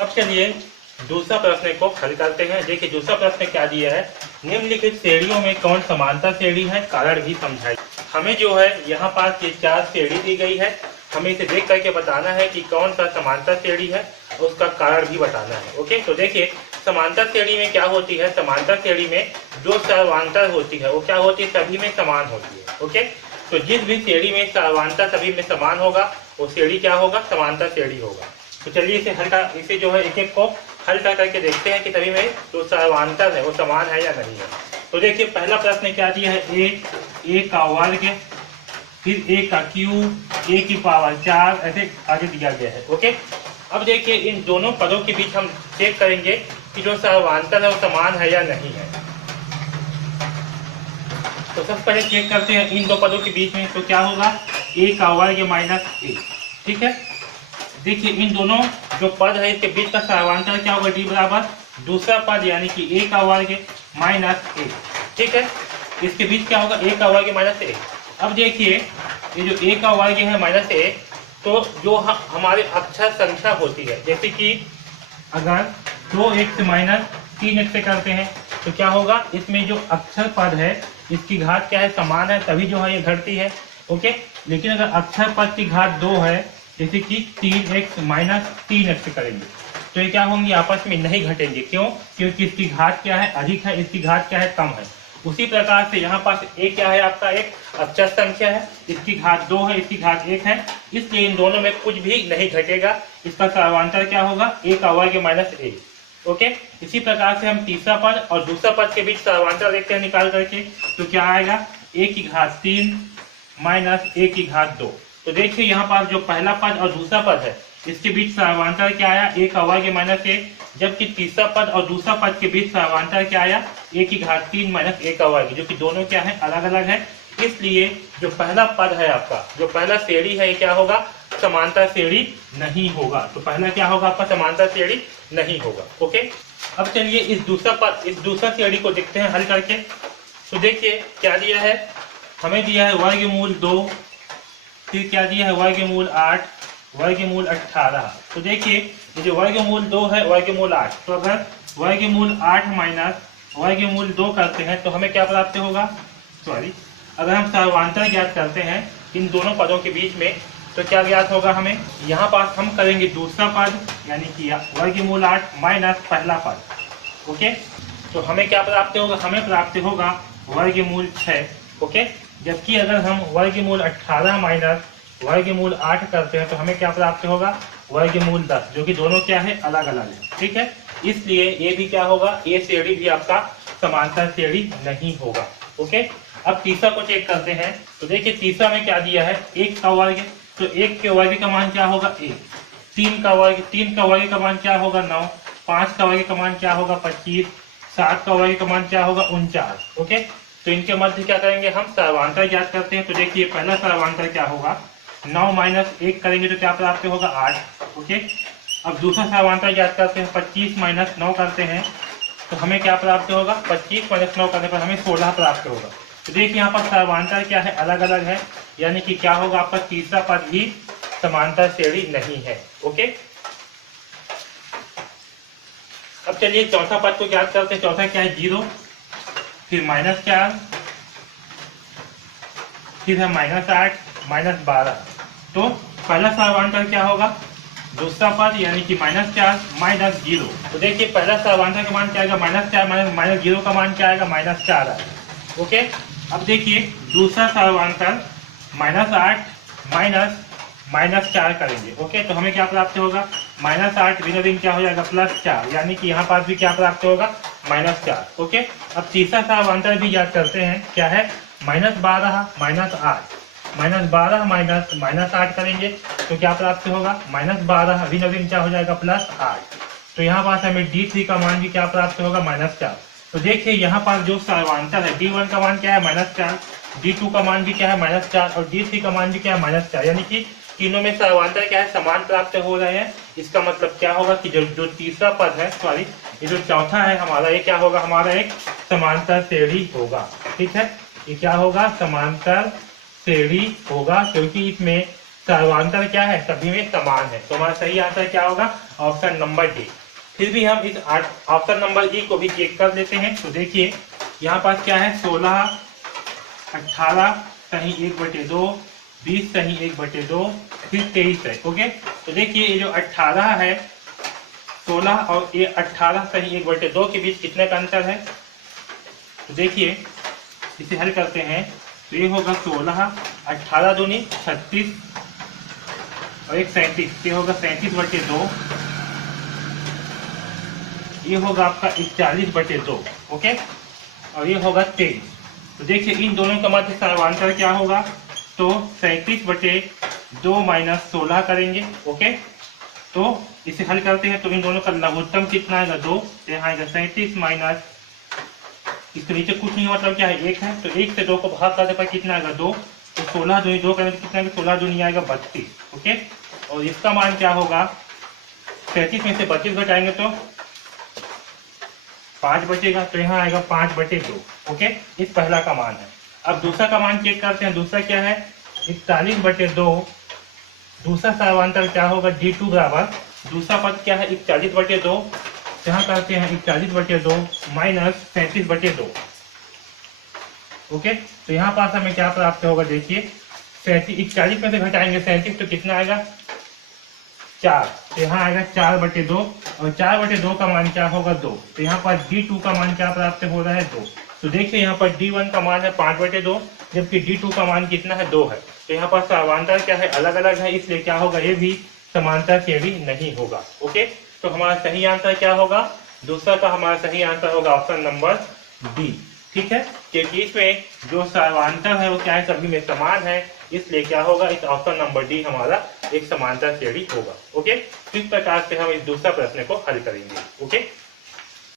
अब चलिए दूसरा प्रश्न को हल करते हैं। देखिए दूसरा प्रश्न क्या दिया है, निम्नलिखित श्रेणियों में कौन समांतर श्रेणी है, कारण भी समझाइए। हमें जो है यहाँ पास ये 4 श्रेणी दी गई है, हमें इसे देख करके बताना है कि कौन सा समांतर श्रेणी है और उसका कारण भी बताना है। ओके, तो देखिए समांतर श्रेणी में क्या होती है, समांतर श्रेणी में जो सर्वांतर होती है वो क्या होती है, सभी में समान होती है। ओके, तो जिस भी श्रेणी में सर्वांतर सभी में समान होगा वो श्रेणी क्या होगा, समांतर श्रेणी होगा। तो चलिए इसे जो है एक एक को हल करके देखते हैं कि सभी में जो सर्वांतर है वो समान है या नहीं है। तो देखिए पहला प्रश्न क्या दिया है, ए का वर्ग, फिर ए का क्यूब, ए की पावर 4, ऐसे आगे दिया गया है। ओके, अब देखिए इन दोनों पदों के बीच हम चेक करेंगे कि जो सर्वांतर है वो समान है या नहीं है। तो सबसे पहले चेक करते हैं इन दो पदों के बीच में, तो क्या होगा, ए का वर्ग माइनस ए। ठीक है, देखिए इन दोनों जो पद है इसके बीच का सर्वांतर क्या होगा, डी बराबर दूसरा पद यानी कि ए का वर्ग माइनस ए। ठीक है, इसके बीच क्या होगा, ए का वर्ग माइनस ए। अब देखिए ये जो ए का वर्ग है माइनस ए, तो जो हमारे अक्षर संख्या होती है, जैसे कि अगर 2x माइनस 3x से करते हैं तो क्या होगा, इसमें जो अक्षर पद है इसकी घात क्या है, समान है, तभी जो है ये घटती है। ओके, लेकिन अगर अक्षर पद की घात 2 है, जैसे कि 3x माइनस 3x से करेंगे तो ये क्या होंगी, आपस में नहीं घटेंगे। क्यों, क्योंकि इसकी घात क्या है, अधिक है, इसकी घात क्या है, कम है। उसी प्रकार से यहाँ पास ए क्या है, आपका एक अक्षर संख्या है, इसकी घात 2 है, इसकी घात 1 है, इसलिए इन दोनों में कुछ भी नहीं घटेगा। इसका सर्वांतर क्या होगा, ए का वर्ग माइनस ए। ओके, इसी प्रकार से हम तीसरा पद और दूसरा पद के बीच सर्वांतर देखते हैं निकाल करके, तो क्या आएगा, ए की घात 3 माइनस ए की घात 2। तो देखिए यहाँ पास जो पहला पद और दूसरा पद है इसके बीच सर्वांतर क्या आया, ए का वर्ग माइनस ए, जबकि तीसरा पद और दूसरा पद के बीच सर्वांतर क्या आया, ए की घात 3 माइनस ए का वर्ग, जो कि दोनों क्या है, अलग अलग है। इसलिए जो पहला पद है आपका, जो पहला श्रेणी है, क्या होगा, समांतर श्रेणी नहीं होगा। तो पहला क्या होगा आपका, समांतर श्रेणी नहीं होगा। ओके, अब चलिए इस दूसरा श्रेणी को देखते हैं हल करके। तो देखिए क्या दिया है, हमें दिया है वर्गमूल 2, फिर क्या दिया है, वर्गमूल 8, वर्गमूल 18। तो देखिए ये जो वर्गमूल 2 है, वर्गमूल 8, तो अगर वर्गमूल 8 माइनस वर्गमूल 2 करते हैं तो हमें क्या प्राप्त होगा, अगर हम सर्वांतर ज्ञात करते हैं इन दोनों पदों के बीच में तो क्या ज्ञात होगा हमें, यहाँ पास हम करेंगे दूसरा पद यानी कि वर्गमूल 8 माइनस पहला पद। ओके, तो हमें क्या प्राप्त होगा, हमें प्राप्त होगा वर्गमूल 6। ओके, जबकि अगर हम वर्गमूल 18 माइनस वर्गमूल 8 करते हैं तो हमें क्या प्राप्त होगा, वर्गमूल 10, जो कि दोनों क्या है, अलग अलग है। ठीक है, इसलिए ये भी क्या होगा, ये श्रेणी भी आपका समांतर श्रेणी नहीं होगा। ओके, अब तीसरा को चेक करते हैं। तो देखिए तीसरा में क्या दिया है, 1 का वर्ग, तो 1 के वर्ग का मान क्या होगा, 1, 3 का वर्ग का मान क्या होगा, 9, 5 का वर्ग का मान क्या होगा, 25, 7 का वर्ग का मान क्या होगा, 49। ओके, तो इनके मध्य क्या करेंगे, हम सर्वांतर ज्ञात करते हैं। तो देखिए पहला सर्वांतर क्या होगा, 9 माइनस 1 करेंगे तो क्या प्राप्त होगा, 8। ओके, अब दूसरा सर्वांतर ज्ञात करते हैं, 25 माइनस 9 करते हैं तो हमें क्या प्राप्त होगा, 25 माइनस 9 करने पर हमें 16 प्राप्त होगा। तो देखिए यहाँ पर सर्वांतर क्या है, अलग अलग है, यानी कि क्या होगा, आपका तीसरा पद भी समांतर श्रेणी नहीं है। ओके, अब चलिए चौथा पद को ज्ञात करते हैं। चौथा क्या है, 0, फिर माइनस 4, फिर है माइनस 8 माइनस 12। तो पहला सर्वांतर क्या होगा, दूसरा पद यानी कि माइनस 4 माइनस 0। तो देखिए पहला सर्वांतर का मान क्या आएगा, माइनस 4 माइनस 0 का मान क्या आएगा, माइनस 4 आएगा। ओके, अब देखिए दूसरा सर्वांतर माइनस 8 माइनस 4 करेंगे। ओके, तो हमें क्या प्राप्त होगा, माइनस 8 बिना दिन क्या हो जाएगा, प्लस 4, यानी कि यहाँ पास भी क्या प्राप्त होगा, माइनस 4। ओके, अब तीसरा सर्वांतर भी याद करते हैं, क्या है, माइनस 12 माइनस 8, माइनस 12 माइनस 8 करेंगे तो क्या प्राप्त होगा, माइनस 12 अभी नवीन क्या हो जाएगा, प्लस 8। तो यहाँ पास हमें D3 का मान भी क्या प्राप्त होगा, माइनस 4। तो देखिए यहाँ पास जो सर्वांतर है, D1 का मान क्या है, माइनस 4, D2 का मान भी क्या है, माइनस 4, और D3 का मान भी क्या है, माइनस 4, यानी कि तीनों में सर्वांतर क्या है, समान प्राप्त हो रहे हैं। इसका मतलब क्या होगा कि जो तीसरा पद है, ये जो चौथा है हमारा, ये क्या होगा, हमारा एक समांतर श्रेणी होगा। ठीक है, ये क्या होगा, समांतर श्रेणी होगा, क्योंकि इसमें सर्वांतर क्या है, सभी में समान है। तो हमारा सही आंसर क्या होगा, ऑप्शन नंबर डी। फिर भी हम इस ऑप्शन नंबर ई को भी चेक कर लेते हैं। तो देखिए यहाँ पास क्या है, 16, 18 सही 1/2, 20 सही 1/2, फिर 23 है। ओके, तो देखिए ये जो 18 है, 16 और ये 18 सही 1/2 के बीच कितने का अंतर है। तो देखिए इसे हल करते हैं तो ये होगा 16, 18 दूनी 36 और एक 37, ये होगा 37/2, ये होगा आपका 41/2। ओके, और ये होगा 23। तो देखिए इन दोनों का मध्य सर्वांतर क्या होगा, तो 37/2 माइनस 16 करेंगे। ओके, तो इसे हल करते हैं तो इन दोनों का लघुत्तम कितना आएगा, 2। तो यहाँ आएगा 37 माइनस, इसके नीचे कुछ नहीं मतलब क्या है, 1 है। तो 1 से 2 को भाग करने पर कितना आएगा, 2। तो 16 दूनी 2 करेंगे तो कितना आएगा, 16 दूनी आएगा 32। ओके, और इसका मान क्या होगा, 37 में से 32 घटाएंगे तो 5 बचेगा। तो यहाँ आएगा 5/2। ओके, इस पहला का मान है। अब दूसरा का मान चेक करते हैं। दूसरा क्या है, 41/2। दूसरा सर्वांतर क्या होगा, D2 बराबर, दूसरा पद क्या है 41/2। यहाँ करते हैं 41/2 माइनस 37/2। ओके, तो यहाँ पास हमें क्या प्राप्त होगा, देखिए 41 में से घटाएंगे 37 तो कितना आएगा, 4। तो यहाँ आएगा 4/2 और 4/2 का मान क्या होगा, 2। तो यहाँ पर D2 का मान क्या प्राप्त हो रहा है, 2। तो देखिए यहाँ पर D1 का मान है 5/2, जबकि D2 का मान कितना है, 2 है। तो यहाँ पर समांतर क्या है, अलग अलग है, इसलिए क्या होगा, ये भी समांतर से भी नहीं होगा। ओके, तो हमारा सही आंसर क्या होगा, दूसरा का हमारा सही आंसर होगा ऑप्शन नंबर डी। ठीक है, क्योंकि इसमें जो सर्वांतर है वो क्या है, सभी में समान है, इसलिए क्या होगा, इस ऑप्शन नंबर डी हमारा एक समांतर श्रेणी होगा। ओके, इस प्रकार से हम इस दूसरा प्रश्न को हल करेंगे। ओके।